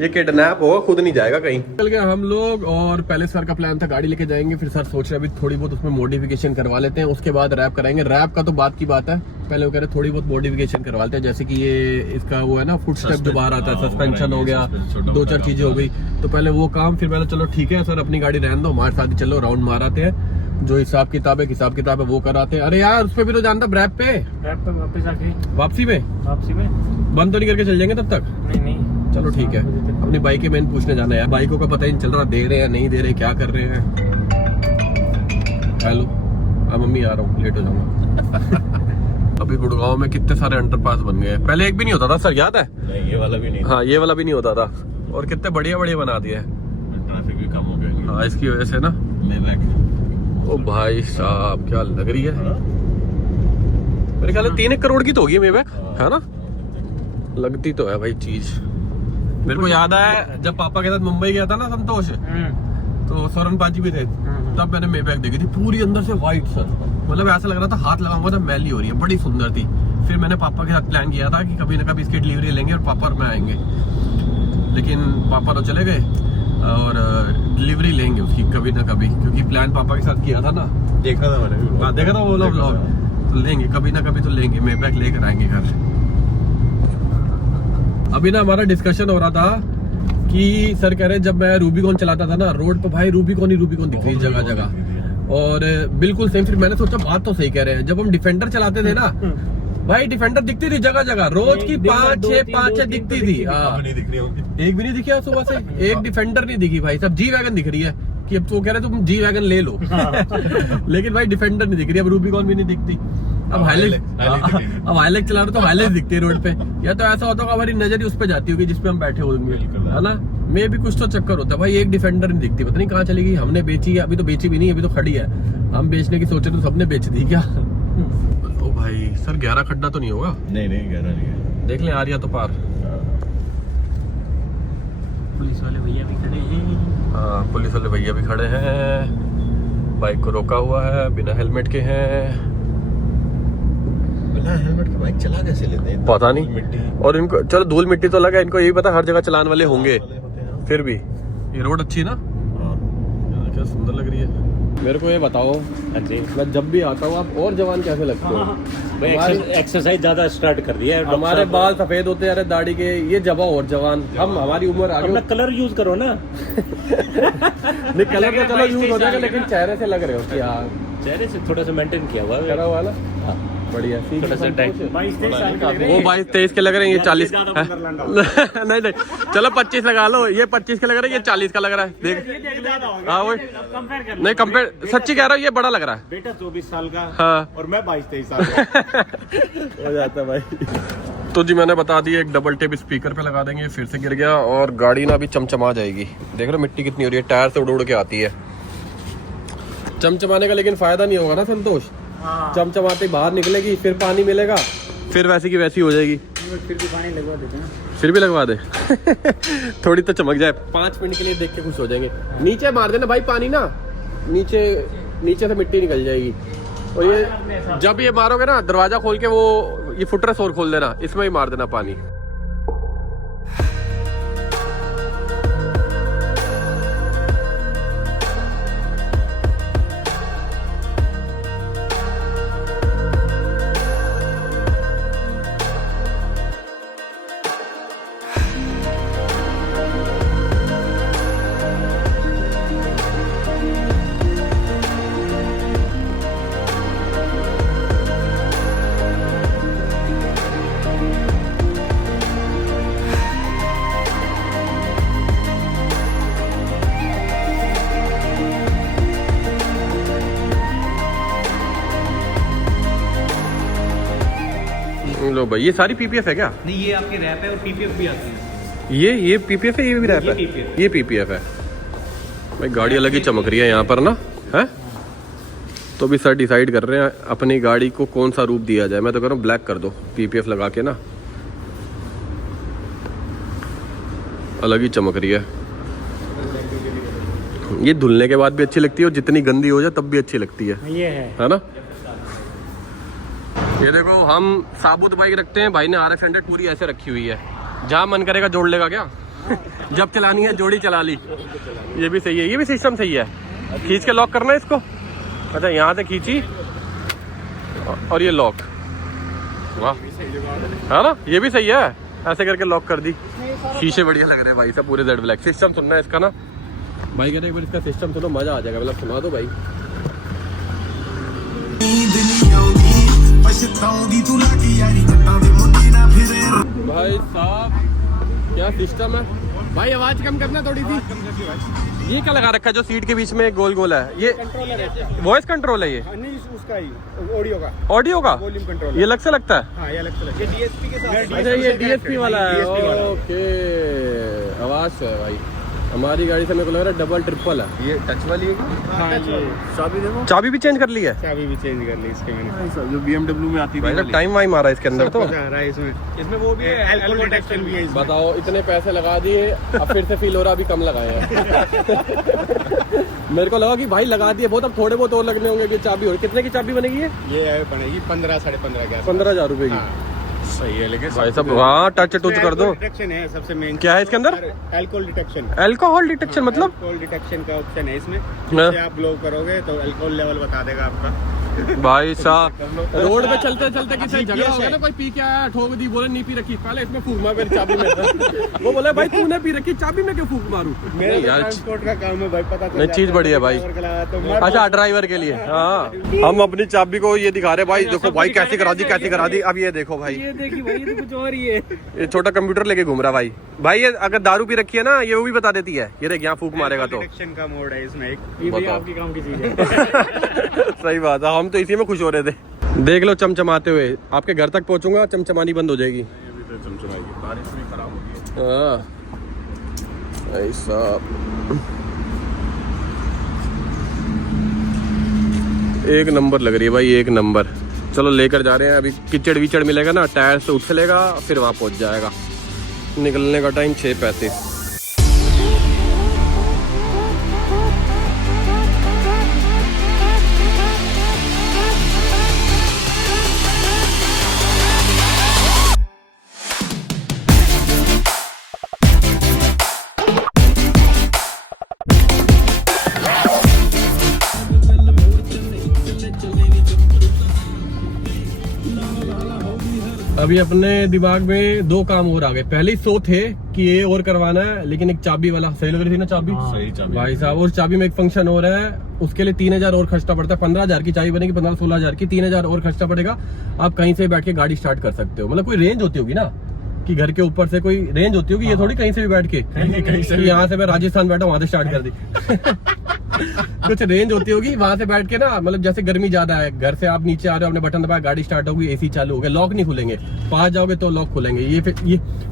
ये किडनैप होगा, खुद नहीं जाएगा कहीं। चल गए हम लोग, और पहले सर का प्लान था गाड़ी लेके जाएंगे, फिर सर सोच रहे अभी थोड़ी बहुत उसमें मॉडिफिकेशन करवा लेते हैं, उसके बाद रैप कराएंगे। रैप का तो बात की बात है, पहले वो कह रहे थोड़ी बहुत मॉडिफिकेशन करवा लेते हैं, जैसे कि ये इसका वो है ना फुट स्टेप जो बाहर आता है, सस्पेंशन हो गया, 2-4 चीजें हो गई, तो पहले वो काम। फिर मैंने चलो ठीक है सर, अपनी गाड़ी रहने दो, हमारे साथ ही चलो, राउंड माराते हैं, जो हिसाब किताब है वो कराते हैं। अरे यार उस पे भी तो जानता, रैप पे वापस आके वापसी में बंद तो नहीं करके चल जाएंगे तब तक? नहीं चलो ठीक है। अपनी बाइक के मैंने पूछने जाना है, बाइकों का पता ही नहीं चल रहा, दे रहे हैं नहीं दे रहे, क्या कर रहे हैं। हेलो, अब मम्मी आ रहा हूँ, लेट हो जाऊंगा। अभी गुड़गांव में कितने सारे अंडरपास बन गए, पहले एक भी नहीं होता था सर, याद है? नहीं, ये वाला भी नहीं। हाँ ये वाला भी नहीं होता था, और कितने बढ़िया बना दिए। ट्रैफिक भी कम हो गया। हाँ इसकी वजह से ना। ओ भाई साहब क्या लग रही है, मेरे ख्याल में 3-1 करोड़ की तो होगी मेबैक, है ना? लगती तो है भाई चीज। मेरे को याद आया जब पापा के साथ मुंबई गया था ना संतोष, तो सौरन पाजी भी थे, तब मैंने मेबैक देखी थी, पूरी अंदर से व्हाइट सर, मतलब ऐसा लग रहा था हाथ लगाऊंगा तो मैली हो रही है, बड़ी सुंदर थी। फिर मैंने पापा के साथ प्लान किया था कि कभी ना कभी इसकी डिलीवरी लेंगे और पापा और मैं आएंगे, लेकिन पापा तो चले गए, और डिलीवरी लेंगे उसकी कभी ना कभी, क्योंकि प्लान पापा के साथ किया था ना। देखा था मैंने भी। हाँ देखा था वो लोग, तो लेंगे कभी ना कभी तो लेंगे, मेबैक लेकर आएंगे घर। अभी ना हमारा डिस्कशन हो रहा था कि सर कह रहे हैं जब मैं रूबीकॉन चलाता था ना रोड पे भाई रूबीकॉन दिख रही जगह जगह, और बिल्कुल सेम। फिर मैंने सोचा बात तो सही कह रहे हैं, जब हम डिफेंडर चलाते थे ना भाई डिफेंडर दिखती थी जगह जगह, रोज की 5-6 दिखती थी। एक भी नहीं दिखी है सुबह से, एक डिफेंडर नहीं दिखी भाई, सब जी वैगन दिख रही है कि अब तो कह रहे तुम जी वैगन ले लो लेकिन भाई डिफेंडर नहीं दिख रही, अब रूबीकॉन भी नहीं दिखती, अब हाईलैक्स चला रहे तो हाईलैक्स दिखती है रोड पे। या तो ऐसा होता होगा हमारी नजर ही उस पे जाती होगी जिसपे हम बैठे होंगे, है ना। मैं भी कुछ तो चक्कर होता है भाई, एक डिफेंडर नहीं दिखती, पता नहीं कहाँ चली गई। हमने बेची है, अभी तो बेची भी नहीं, अभी तो खड़ी है। हम बेचने की सोचे तो सबने बेच दी क्या। ओ भाई सर 11 खड्डा तो नहीं होगा? नहीं 11 नहीं है। देख लें आ रहा तो पार। पुलिस वाले भैया भी खड़े हैं। हाँ पुलिस वाले भैया भी खड़े हैं, बाइक को रोका हुआ है, बिना हेलमेट के हैं। बिना हेलमेट के बाइक चला कैसे लेते हैं? पता नहीं मिट्टी। और इनको चलो धूल मिट्टी तो लगा, इनको यही पता हर जगह चलाने वाले होंगे, फिर भी ये रोड अच्छी ना, क्या सुंदर लग रही है। मेरे को ये बताओ, मैं जब भी आता हूँ आप और जवान कैसे लगते हो? एक्सरसाइज ज्यादा स्टार्ट कर दिया है। हमारे बाल सफेद होते हैं, अरे दाढ़ी के, ये जब और जवान, हम हमारी उम्र आगे। अपना कलर यूज करो ना। नहीं कलर तो चलो यूज हो जाएगा, लेकिन चेहरे से लग रहे हो कि हाँ चेहरे से थोड़ा सा मेंटेन किया हुआ है। करा हुआ ना, बढ़िया। थोड़ा सा टाइट। वो 22-23 के लग रहे हैं, ये 40 नहीं नहीं चलो 25 लगा लो, ये 25 के लग रहा है, ये 40 का लग रहा है। देख हाँ वो नहीं कंपेयर, सच्ची कह रहा हूँ ये बड़ा लग रहा है। बेटा 24 साल का हाँ और मैं 22-23 साल का हो जाता भाई। तो जी मैंने बता दिया, एक डबल टेप स्पीकर पे लगा देंगे, फिर से गिर गया और गाड़ी ना अभी चमचमा जाएगी। देख रहे हो मिट्टी कितनी हो रही है, टायर से उड़ उड़ के आती है। चमचमाने का लेकिन फायदा नहीं होगा ना संतोष, चमचमाते ही बाहर निकलेगी, फिर पानी मिलेगा, फिर वैसी की वैसी हो जाएगी। फिर भी पानी लगवा देते हैं, फिर भी लगवा दे थोड़ी तो चमक जाए, 5 मिनट के लिए देख के खुश हो जाएंगे। नीचे मार देना भाई पानी ना, नीचे से मिट्टी निकल जाएगी। और ये जब ये मारोगे ना दरवाजा खोल के, वो ये फुटरेस और खोल देना, इसमें ही मार देना पानी। लो भाई ये सारी पीपीएफ है क्या? नहीं ये आपकी रैप है और पीपीएफ भी आती है। ये पीपीएफ है, ये भी रैप है, ये पीपीएफ है भाई। गाड़ी अलग ही चमक रही है यहाँ पर ना, है तो भी सर डिसाइड कर रहे हैं अपनी गाड़ी को कौन सा रूप दिया जाए। मैं तो कह रहा हूँ ब्लैक कर दो पीपीएफ लगा के ना, अलग ही चमक रही है। ये धुलने के बाद भी अच्छी लगती है और जितनी गंदी हो जाए तब भी अच्छी लगती है, ये है ना। ये देखो हम साबुत बाइक रखते हैं, भाई ने RF 100 पूरी ऐसे रखी हुई है, जहाँ मन करेगा जोड़ लेगा क्या जब चलानी है जोड़ी चला ली। ये भी सही है, ये भी सिस्टम सही है। खींच के लॉक करना है इसको, अच्छा यहाँ से खींची और ये लॉक, वाह है ना, ये भी सही है। ऐसे करके लॉक कर दी, शीशे बढ़िया लग रहे हैं भाई सब पूरे जेड ब्लैक। सिस्टम सुनना है इसका ना भाई, कहते एक बार इसका सिस्टम सुनो मजा आ जाएगा, मतलब सुना दो भाई। भाई साहब क्या सिस्टम है भाई, आवाज कम करना थोड़ी सी। ये क्या लगा रखा है जो सीट के बीच में गोल गोल है, ये वॉइस कंट्रोल है? ये नहीं उसका ही ऑडियो का वॉल्यूम कंट्रोल, ये अलग से लगता है? हाँ ये अलग से लगता है, ये डीएसपी के साथ। अच्छा ये डीएसपी वाला है, ओके आवाज है भाई। हमारी गाड़ी से मेरे को लग रहा है डबल ट्रिपल है। ये टच वाली है? हाँ ये चाबी देखो, चाबी भी चेंज कर ली है? चाबी भी चेंज कर ली इसके मैंने, जो BMW में आती भाई टाइम वाइम आ रहा है इसके अंदर तो। इसमें वो भी है, अल्कोहल डिटेक्शन भी है इसमें। बताओ इतने पैसे लगा दिए, अब फिर से फील हो रहा अभी कम लगाए हैं मेरे को लगा कि भाई लगा दिए बहुत, अब थोड़े बहुत और लगने होंगे कि चाबी। और कितने की चाबी बनेगी ये बनेगी 15-15.5 के, 15,000 रुपए की। सही है, लेकिन भाई सब हाँ टच टूच कर दो। डिटेक्शन है सबसे मेन। क्या है इसके अंदर? Alcohol detection. अल्कोहल डिटेक्शन मतलब? अल्कोहल डिटेक्शन का ऑप्शन है इसमें, हाँ। आप ब्लो करोगे तो अल्कोहल लेवल बता देगा आपका। भाई साहब रोड पे चलते चलते किसी झगड़ा हो गया ना, कोई पी के आया ठोक दी, बोले नहीं पी रखी, पहले इसमें फूक मार मेरी चाबी में। वो बोले भाई तूने पी रखी, चाबी में क्यों फूक मारूं? मेरे यार ट्रांसपोर्ट का काम है भाई, पता चल नहीं चीज बढ़िया भाई। अच्छा ड्राइवर के लिए हाँ, हम अपनी चाबी को ये दिखा रहे भाई, देखो भाई कैसी करा दी कैसी करा दी। अब ये देखो भाई, ये देखिए भाई, ये तो कुछ और ही है। ये छोटा कंप्यूटर लेके घूम रहा भाई। भाई ये अगर दारू पी रखी है ना, ये वो भी बता देती है। ये देख यहाँ फूक मारेगा तो डिटेक्शन का मोड है इसमें एक। ये भी बताओ। आपके काम की चीज है। सही बात है, हम तो इसी में खुश हो रहे थे। देख लो चमचमाते हुए, आपके घर तक पहुंचूंगा चमचमानी बंद हो जाएगी। बारिश भी खराब हो गई। हाँ ऐसा एक नंबर लग रही है भाई, एक नंबर। चलो लेकर जा रहे हैं, अभी कीचड़ विचड़ मिलेगा ना, टायर से उछलेगा फिर वहाँ पहुँच जाएगा। निकलने का टाइम 6:35। अभी अपने दिमाग में दो काम और आ गए। पहले ही सो थे कि ये और करवाना है, लेकिन एक चाबी वाला सही लग रही थी ना चाबी। सही चाबी भाई साहब, और चाबी में एक फंक्शन हो रहा है, उसके लिए 3000 और खर्चा पड़ता है। 15,000 की चाबी बनेगी, 15-16 हजार की, 3000 और खर्चा पड़ेगा। आप कहीं से बैठ के गाड़ी स्टार्ट कर सकते हो। मतलब कोई रेंज होती होगी ना कि घर के ऊपर से कोई रेंज होती होगी, ये थोड़ी कहीं से भी बैठ के, कहीं से यहाँ से मैं राजस्थान बैठा वहां से स्टार्ट कर दी। कुछ रेंज होती होगी वहां से बैठ के ना, मतलब जैसे गर्मी ज्यादा है, घर से आप नीचे आ रहे हो, आपने बटन दबाया, गाड़ी स्टार्ट होगी, एसी चालू हो गया, लॉक नहीं खुलेंगे, पास जाओगे तो लॉक खुलेंगे। ये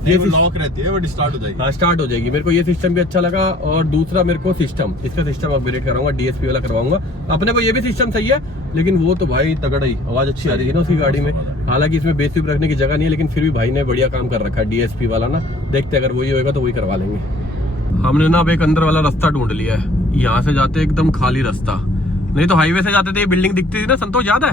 लॉक रहती है बट स्टार्ट हो जाएगी। हाँ स्टार्ट हो जाएगी। मेरे को ये सिस्टम भी अच्छा लगा। और दूसरा मेरे को सिस्टम, इसका सिस्टम अपग्रेड कराऊंगा, डीएसपी वाला करवाऊंगा। अपने को ये भी सिस्टम सही है, लेकिन वो तो भाई तगड़ा ही आवाज अच्छी आ रही थी ना उसकी गाड़ी में। हालांकि इसमें बेस भी रखने की जगह नहीं है, लेकिन फिर भी भाई ने बढ़िया काम कर रखा है डीएसपी वाला ना। देखते अगर वही होगा तो वही करवा लेंगे। हमने ना अब एक अंदर वाला रास्ता ढूंढ लिया है। यहाँ से जाते एकदम खाली रास्ता, नहीं तो हाईवे से जाते थे, ये बिल्डिंग दिखती थी ना संतोष, याद है?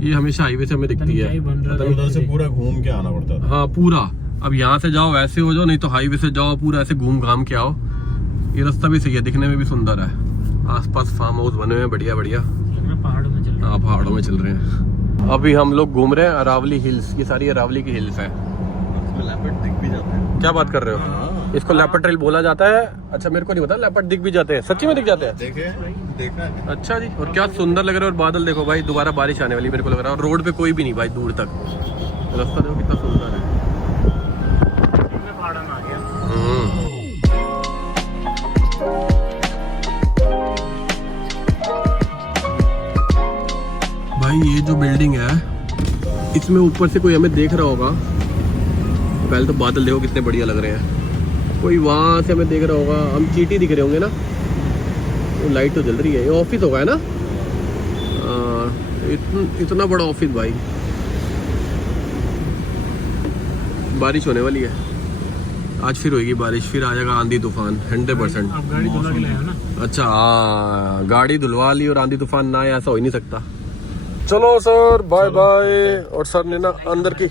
ये हमेशा हाईवे से हमें दिखती है। उधर से पूरा घूम के आना पड़ता था। हाँ पूरा। अब यहाँ से जाओ ऐसे हो जाओ, नहीं तो हाईवे से जाओ पूरा ऐसे घूम घाम के आओ। ये रास्ता भी सही है, दिखने में भी सुंदर है। आसपास फार्म हाउस बने हुए हैं बढ़िया बढ़िया। पहाड़ों में चल हाँ पहाड़ों में चल रहे हैं। अभी हम लोग घूम रहे हैं अरावली हिल्स। ये सारी अरावली की हिल्स है। लेपर्ड दिख भी जाते हैं। क्या बात कर रहे हो? इसको लेपर्ड ट्रेल बोला जाता है। अच्छा मेरे को नहीं पता, लेपर्ड दिख भी जाते हैं, सच्ची में दिख जाते हैं। देखा है। अच्छा जी, और क्या सुंदर लग रहा है। और बादल देखो भाई, दोबारा बारिश आने वाली मेरे को लग रहा है। और रोड पे कोई भी नहीं भाई, दूर तक रास्ता देखो कितना सुंदर है। पहाड़ों में आ गया। भाई ये जो बिल्डिंग है, इसमें ऊपर से कोई हमें देख रहा होगा। पहले तो बादल देखो कितने बढ़िया लग रहे हैं। कोई वहां से हमें देख रहा होगा, हम चींटी दिख रहे होंगे ना। तो लाइट तो जल रही है, ये ऑफिस होगा है ना। इतना बड़ा ऑफिस भाई। बारिश होने वाली है आज, फिर होगी बारिश, फिर आ जाएगा आंधी तूफान 100%। आप गाड़ी धुला के लाए हो ना। अच्छा हाँ, गाड़ी धुलवा ली और आंधी तूफान ना आया, ऐसा हो ही नहीं सकता। चलो सर बाय बाय। और सर ने ना अंदर की,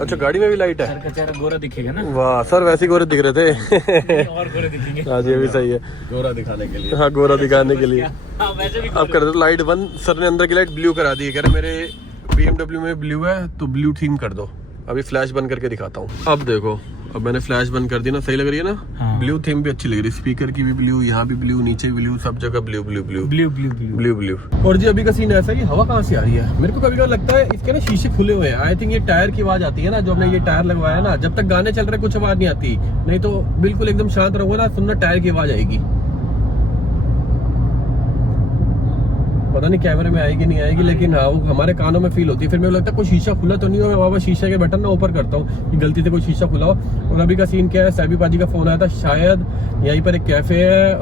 अच्छा गाड़ी में भी लाइट है। सर का चेहरा गोरा दिखेगा ना। वाह सर, वैसे ही गोरे दिख रहे थे। और गोरे दिखेंगे। हाँ ये भी सही है, गोरा दिखाने के लिए। हाँ गोरा दिखाने के लिए। हाँ, वैसे भी अब कर दो लाइट बंद। सर ने अंदर की लाइट ब्लू करा दी है, कह रहे मेरे BMW में ब्लू है तो ब्लू थीम कर दो। अभी फ्लैश बंद करके दिखाता हूँ। अब देखो, अब मैंने फ्लैश बंद कर दी ना, सही लग रही है ना। हाँ। ब्लू थीम भी अच्छी लग रही है, स्पीकर की भी ब्लू, यहाँ भी ब्लू, नीचे भी ब्लू, सब जगह blue blue blue blue blue blue. Blue blue. और जी अभी का सीन ऐसा है, हवा कहाँ से आ रही है? मेरे को कभी कभी लगता है इसके ना शीशे खुले हुए हैं। आई थिंक ये टायर की आवाज आती है ना, जो हमने ये टायर लगवाया है ना। जब तक गाने चल रहे कुछ आवाज नहीं आती, नहीं तो बिल्कुल एकदम शांत रहोगे ना, सुनना टायर की आवाज आएगी। पता नहीं कैमरे में आएगी नहीं आएगी, लेकिन हाँ वो हमारे कानों में फील होती है। फिर मेरे को लगता है कोई शीशा खुला तो नहीं हो, मैं बाबा शीशे के बटन ना ऊपर करता हूँ कि गलती से कोई शीशा खुला हो। और अभी का सीन क्या है, सैबी पाजी का फोन आया था, शायद यहीं पर एक कैफे है,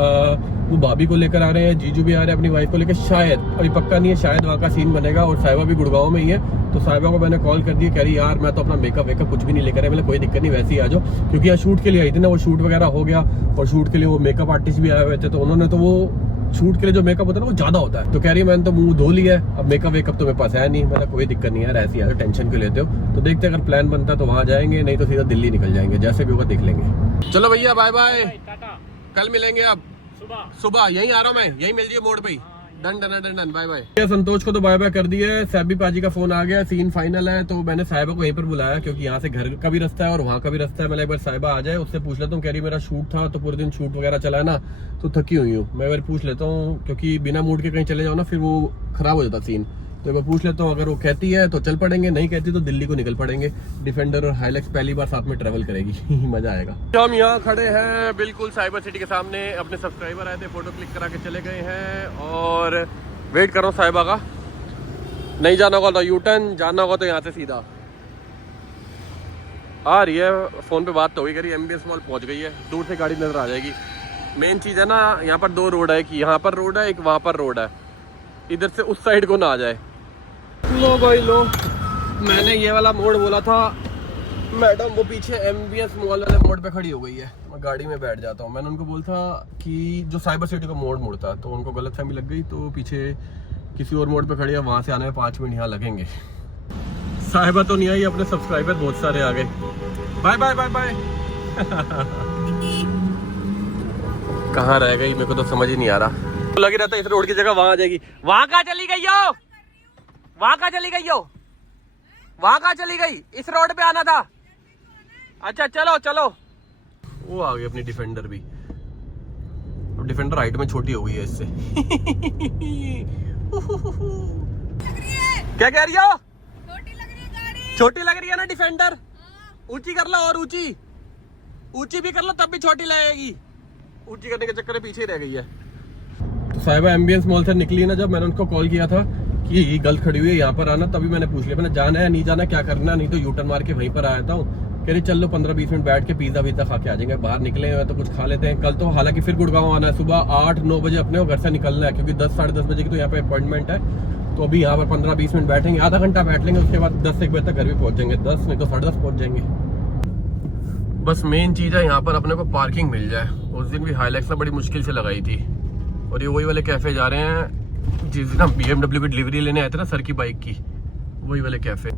वो भाभी को लेकर आ रहे हैं, जीजू भी आ रहे हैं अपनी वाइफ को लेकर, शायद, अभी पक्का नहीं है, शायद वहाँ का सीन बनेगा। और साहिबा भी गुड़गांव में ही है, तो साहिबा को मैंने कॉल कर दी, कह रही यार मैं तो अपना मेकअप वेकअप कुछ भी नहीं लेकर आया। मतलब कोई दिक्कत नहीं, वैसे ही आ जाओ, क्योंकि यहाँ शूट के लिए आई थी ना, वो शूट वगैरह हो गया। और शूट के लिए वो मेकअप आर्टिस्ट भी आए हुए थे, तो उन्होंने तो वो शूट के लिए जो मेकअप होता है ना वो ज्यादा होता है। तो कह रही है मैंने तो मुंह धो लिया है, अब मेकअप वेकअप तो मेरे पास है नहीं। मतलब कोई दिक्कत नहीं है, ऐसी यार टेंशन क्यों लेते हो। तो देखते अगर प्लान बनता है तो वहां जाएंगे, नहीं तो सीधा दिल्ली निकल जाएंगे, जैसे भी होगा देख लेंगे। चलो भैया बाय बाय, टाटा। कल मिलेंगे। अब सुबह सुबह यहीं आ रहा हूँ मैं, यहीं मिल जाइए मोड़ पे ही। Done done done done, bye bye. Santosh को तो बाय बाय कर दिया है। सैबी पाजी का फोन आ गया, सीन फाइनल है। तो मैंने साहिबा को यहीं पर बुलाया क्योंकि यहाँ से घर का भी रास्ता है और वहाँ का भी रास्ता है। मैं एक बार साहिबा आ जाए, उससे पूछ लेता हूँ। कह रही मेरा शूट था तो पूरे दिन शूट वगैरह चला है ना, तो थकी हुई हूँ। मैं एक बार पूछ लेता हूँ क्योंकि बिना मूड के कहीं चले जाओ ना फिर वो खराब हो जाता सीन। तो एक बार पूछ लेता हूँ, अगर वो कहती है तो चल पड़ेंगे, नहीं कहती तो दिल्ली को निकल पड़ेंगे। डिफेंडर और हाइलैक्स पहली बार साथ में ट्रेवल करेगी। मजा आएगा। हम यहाँ खड़े हैं बिल्कुल साइबर सिटी के सामने। अपने सब्सक्राइबर आए थे, फोटो क्लिक करा के चले गए हैं और वेट कर रहा हूँ साहिबा का। नहीं जाना होगा तो यू टर्न, जाना होगा तो यहाँ से सीधा आ रही है। फोन पे बात तो हुई, करी एमबीएस मॉल पहुँच गई है। दूर से गाड़ी नजर आ जाएगी। मेन चीज़ है ना, यहाँ पर 2 रोड है, कि यहाँ पर रोड है, एक वहाँ पर रोड है। इधर से उस साइड को ना आ जाए। लो भाई लो, मैंने ये वाला मोड़ बोला था, मैडम वो पीछे एमबीएस मॉल वाले मोड़ पे खड़ी हो गई है। मैं गाड़ी में बैठ जाता हूँ। मैंने उनको बोला था कि जो साइबर सिटी का मोड़ मुड़ता, तो उनको गलतफहमी लग गई। तो पीछे किसी और मोड़ पे खड़ी है, वहाँ से आने में 5 मिनट यहाँ लगेंगे। साहिबा तो नहीं आई, अपने सब्सक्राइबर बहुत सारे आ गए। Bye bye bye bye. कहाँ रह गई, मेरे को तो समझ ही नहीं आ रहा। लगी रहता है इस रोड की जगह वहाँ आ जाएगी। वहाँ कहाँ चली गई हो, वहाँ कहाँ चली गई हो, वहाँ कहाँ चली गई? इस रोड पे आना था। अच्छा चलो चलो। वो आ गई अपनी डिफेंडर भी। अब डिफेंडर हाइट में छोटी हो गई है इससे। क्या कह रही हो? छोटी लग रही है गाड़ी। छोटी लग रही है ना डिफेंडर? ऊंची कर लो, और ऊंची ऊंची भी कर लो तब भी छोटी लगेगी। ऊंची करने के चक्कर में पीछे ही रह गई है। तो साहिबा एम्बियंस मॉल से निकली ना, जब मैंने उनको कॉल किया था कि गलत खड़ी हुई है यहाँ पर आना, तभी मैंने पूछ लिया मैंने जाना है नहीं जाना, क्या करना, नहीं तो यूटर्न मार के वहीं पर आया था। कह रही चल लो 15-20 मिनट बैठ के पिज्जा विज्जा खा के आ जाएंगे। बाहर निकले हैं तो कुछ खा लेते हैं। कल तो हालांकि फिर गुड़गांव आना है, सुबह 8-9 बजे अपने को घर से निकलना है क्योंकि 10-10:30 बजे की तो यहाँ पे अपॉइंटमेंट है। तो अभी यहाँ पर 15-20 मिनट बैठेंगे, आधा घंटा बैठ लेंगे, उसके बाद 10-1 बजे तक घर भी पहुंचेंगे। 10 नहीं तो 10:30 पहुंच जाएंगे। बस मेन चीज़ है यहाँ पर अपने को पार्किंग मिल जाए। उस दिन भी हाइलैक्स ने बड़ी मुश्किल से लगाई थी। और ये वही वाले कैफे जा रहे हैं जिस दिन हम BMW की डिलीवरी लेने आए थे ना सर की बाइक की, वही वाले कैफे।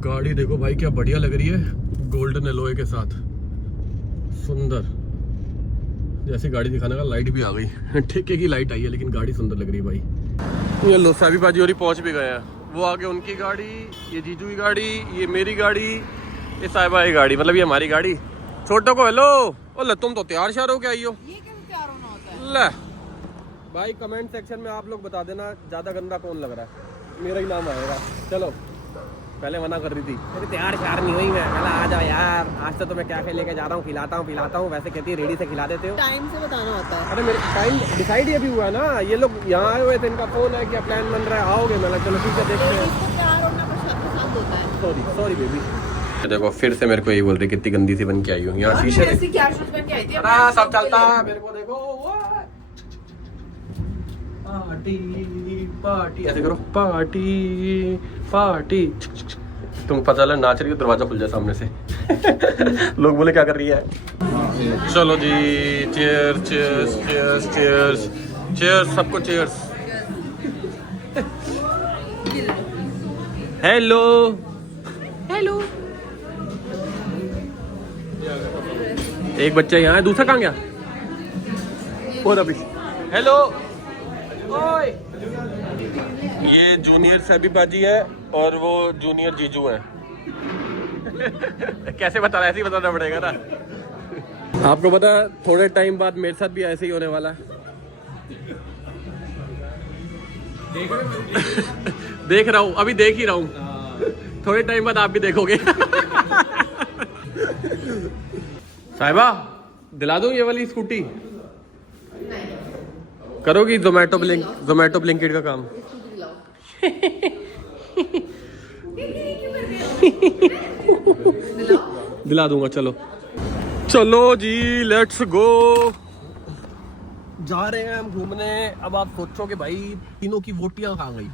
गाड़ी देखो भाई क्या बढ़िया लग रही है, गोल्डन एलॉय के साथ, सुंदर। जैसे गाड़ी दिखाने का लाइट भी आ गई। ठेके की लाइट आई है लेकिन गाड़ी सुंदर लग रही है भाई। ये लो साबी बाजी और पहुंच भी गए हैं। वो आगे उनकी गाड़ी, ये जीजू की गाड़ी, ये मेरी गाड़ी, ये साहिबा की गाड़ी, मतलब ये हमारी गाड़ी। छोटो को हेलो। ओ तुम तो तैयार श्यार हो के आई हो। ये कैसे तैयार होना होता है? ले भाई कमेंट सेक्शन में आप लोग बता देना ज्यादा गंदा कौन लग रहा है, मेरा ही नाम आएगा। चलो, पहले मना कर रही थी, अरे तैयार श्यार नहीं हुई मैं। कहला आ जाओ यार, आज तो मैं कैफे लेके जा रहा हूँ, खिलाता हूँ। वैसे कहती है रेडी से खिला देते हो। टाइम से बताना होता है। अरे मेरे टाइम डिसाइड ही अभी हुआ है ना। ये लोग यहाँ आए हुए थे, इनका फोन है क्या प्लान बन रहा है, आओगे? मैंने चलो ठीक है देखते हैं। इसको तैयार होना पसंद होता है। Sorry baby. देखो फिर से मेरे को यही बोल रही कितनी गंदी सी बन के आई हूँ यहाँ शीशे। ऐसी क्या शूज बन के आई थी? सब चलता है मेरे को। देखो पार्टी पार्टी, ऐसे करो पार्टी पार्टी। तुम पता चला नाच रही हो, दरवाजा खुल जाए सामने से। लोग बोले क्या कर रही है। चलो जी, cheers cheers cheers cheers cheers, सबको चीयर्स। Hello hello. एक बच्चा यहाँ है, दूसरा कहाँ गया? और अभी हेलो। ओए ये जूनियर सैबी बाजी है और वो जूनियर जीजू है। कैसे बता रहा है, ऐसे ही बताना पड़ेगा ना। आपको पता है थोड़े टाइम बाद मेरे साथ भी ऐसे ही होने वाला है। देख रहा हूँ, अभी देख ही रहा हूँ। थोड़े टाइम बाद आप भी देखोगे। साहिबा दिला दूं ये वाली स्कूटी? करोगी जोमेटो ब्लिंकिट का काम? दिला दूंगा। चलो चलो जी, लेट्स गो। जा रहे हैं हम घूमने। अब आप सोचो कि भाई तीनों की वोटियां कहाँ गई?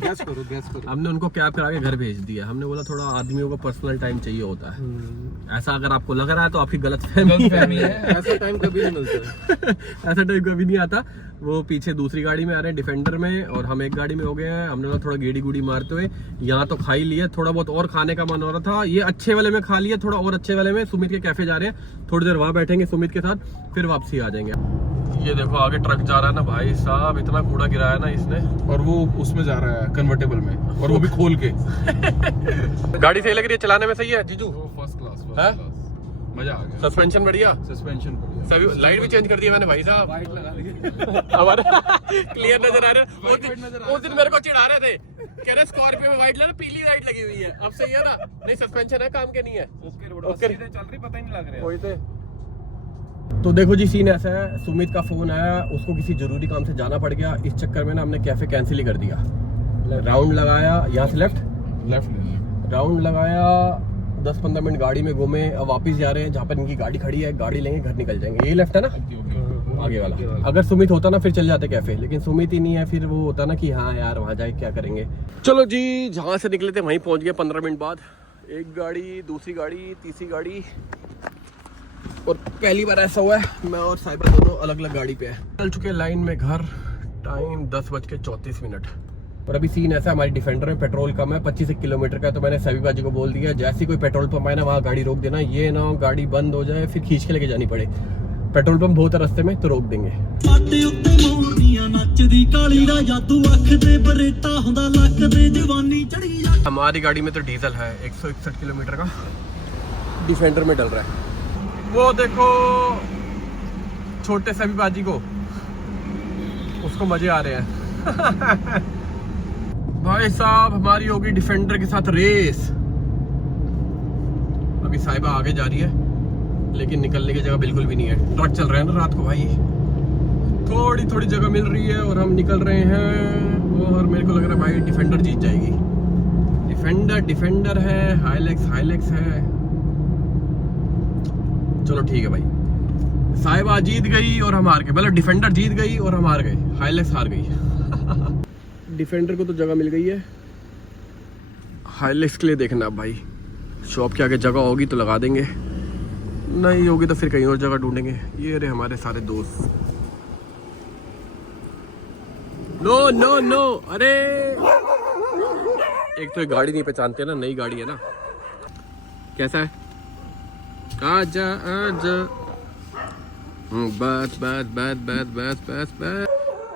गैस करो। हमने उनको कैब करा के घर भेज दिया। हमने बोला थोड़ा आदमियों को पर्सनल टाइम चाहिए होता है। ऐसा अगर आपको लग रहा है तो आपकी गलतफहमी है। ऐसा टाइम कभी नहीं मिलता। ऐसा टाइम कभी नहीं आता। वो पीछे दूसरी गाड़ी में आ रहे हैं डिफेंडर में, और हम एक गाड़ी में हो गए हैं। हमने ना थोड़ा गेड़ी गुड़ी मारते हुए यहाँ तो खा ही लिया, थोड़ा बहुत और खाने का मन हो रहा था। ये अच्छे वाले में खा लिया, थोड़ा और अच्छे वाले में सुमित के कैफे जा रहे हैं, थोड़ी देर वहाँ बैठेंगे सुमित के साथ, फिर वापसी आ जाएंगे। ये देखो आगे ट्रक जा रहा है ना भाई साहब, इतना कूड़ा गिराया ना इसने। और वो उसमें जा रहा है कन्वर्टेबल में, और वो भी खोल के। गाड़ी सही लग रही है चलाने में? सही है जीजू? फर्स्ट क्लास, है? मजा आ गया। सस्पेंशन बढ़िया, सस्पेंशन बढ़िया। सभी लाइट भी चेंज कर दिया मैंने भाई साहब। वाइट लगा दी। हमारे क्लियर नजर आ रहा है। उस दिन मेरे को चिढ़ा रहे थे, कह रहे स्कॉर्पियो में व्हाइट लगा, पीली लाइट लगी हुई है। अब सही है ना? नहीं सस्पेंशन है, काम के नहीं है। ओके सीधे चल रही, पता ही नहीं लग रहा है। वही तो देखो जी, सीन ऐसा है, सुमित का फोन आया, उसको किसी जरूरी काम से जाना पड़ गया। इस चक्कर में ना हमने कैफे कैंसिल ही कर दिया। राउंड लगाया यहाँ से लेफ्ट राउंड लगाया, 10-15 मिनट गाड़ी में घूमे, अब वापस जा रहे हैं जहाँ पर इनकी गाड़ी खड़ी है। गाड़ी लेंगे, घर निकल जाएंगे। ये लेफ्ट है ना आगे वाला? अगर सुमित होता ना फिर चल जाते कैफे, लेकिन सुमित ही नहीं है। फिर वो होता ना कि हाँ यार वहाँ जाए क्या करेंगे। चलो जी, जहाँ से निकले थे वहीं पहुँच गए 15 मिनट बाद। एक गाड़ी, दूसरी गाड़ी, तीसरी गाड़ी, और पहली बार ऐसा हुआ है मैं और साहिबा दोनों अलग अलग गाड़ी पे है। चल चुके लाइन में घर, टाइम 10:34। और अभी सीन ऐसा, हमारी डिफेंडर में पेट्रोल कम है, 25 किलोमीटर का। तो मैंने सभी बाजी को बोल दिया, जैसे कोई पेट्रोल पंप आए ना वहाँ गाड़ी रोक देना, ये ना गाड़ी बंद हो जाए फिर खींच के लेके जानी पड़े। पेट्रोल पंप बहुत है रास्ते में, तो रोक देंगे। हमारी गाड़ी में तो डीजल है, 161 किलोमीटर का। डिफेंडर में डल रहा है। वो देखो छोटे सभी बाजी को, उसको मजे आ रहे हैं। भाई साहब हमारी होगी डिफेंडर के साथ रेस। अभी साहिबा आगे जा रही है, लेकिन निकलने की जगह बिल्कुल भी नहीं है। ट्रक चल रहा है ना रात को भाई, थोड़ी थोड़ी जगह मिल रही है और हम निकल रहे हैं। और मेरे को लग रहा है भाई डिफेंडर जीत जाएगी। डिफेंडर है, हाइलेक्स है। चलो ठीक है भाई, साहिबा जीत गई और हम हार गए। मतलब डिफेंडर जीत गई और हम हार गए, हाइलेक्स हार गई। डिफेंडर को तो जगह मिल गई है, हाइलेक्स के लिए देखना भाई। शॉप के आगे जगह होगी तो लगा देंगे, नहीं होगी तो फिर कहीं और जगह ढूंढेंगे। ये रहे हमारे सारे दोस्त। नो अरे एक तो ये गाड़ी नहीं पहचानते ना, नई गाड़ी है ना। कैसा है? आजा आजा। बस।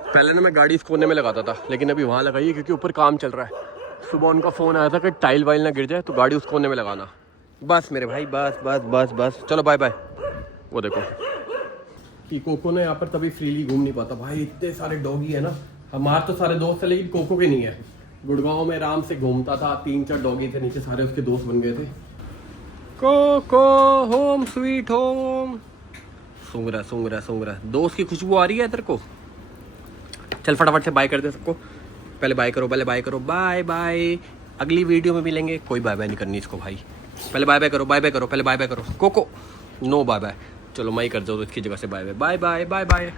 पहले ना मैं गाड़ी इस कोने में लगाता था, लेकिन अभी वहाँ लगाई है क्योंकि ऊपर काम चल रहा है। सुबह उनका फ़ोन आया था कि टाइल वाइल ना गिर जाए, तो गाड़ी उस कोने में लगाना। बस मेरे भाई, बस। चलो बाय बाय। वो देखो कि कोको ने यहाँ पर तभी फ्रीली घूम नहीं पाता भाई, इतने सारे डॉगी है ना। हमारे तो सारे दोस्त है, लेकिन कोको के नहीं है। गुड़गांव में आराम से घूमता था, 3-4 डॉगी थे नीचे, सारे उसके दोस्त बन गए थे। Coco home sweet home. सूंघ रहा। दोस्त की खुशबू आ रही है तेरे को? चल फटाफट से बाय कर दे सबको। पहले बाय करो। बाय। अगली वीडियो में मिलेंगे। कोई बाय नहीं करनी इसको भाई। पहले बाय करो। Coco no bye. चलो मैं ही कर जाऊँ इसकी जगह से बाय।